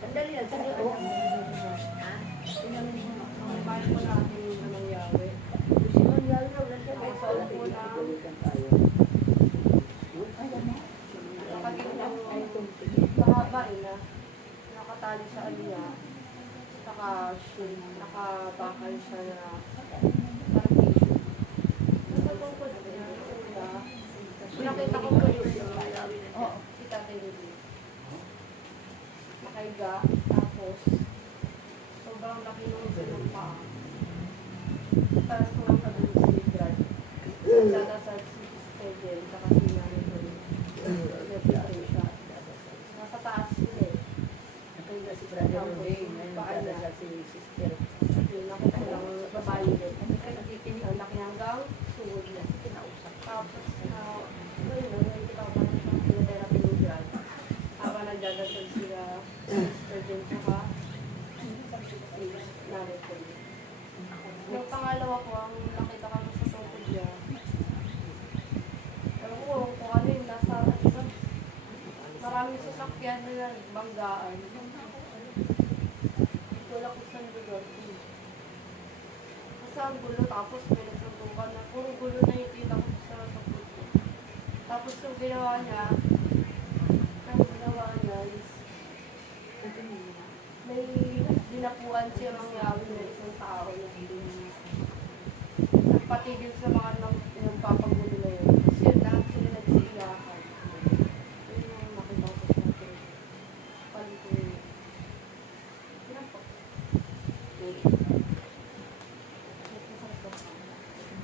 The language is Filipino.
Sandali lang, sandali lang. Kumain po natin yung anong yawe. Kasal po na nakagin ng mahaba na nakatali sa alya. Nakabakal siya na parang tissue. Nasa tungkod niya, una, nakita ko po yung si Tatay Rudy. Nakahiga, tapos sobrang laki nung silong paa. Tapos kung ang si Brad, nagdadasal si Stedel, saka si Nanay Rudy. Nag-pray siya. Nasa taas sila eh. Si Brother Ray, nagdadasal si Sister. Yun, nakita ko lang babae din. Ang laki hanggang suwod niya. Tapos, ayun na, nakikita ko parang siyang pinatherapy ni Brad. Habang nagdadasal sila, Sister din, saka si Nanay Rudy. Yung pangalawa ko, ang nakita ko sa tungkod niya, ewan ko kung ano yung nasa isang maraming sasakyan na nagbanggaan. Wala ko sa lugar. Kasi ang gulo, tapos pinagsuntukan na. Puro gulo na yung kita ko sa sakot ko. Tapos yung ginawa niya is may dinapuan siya mga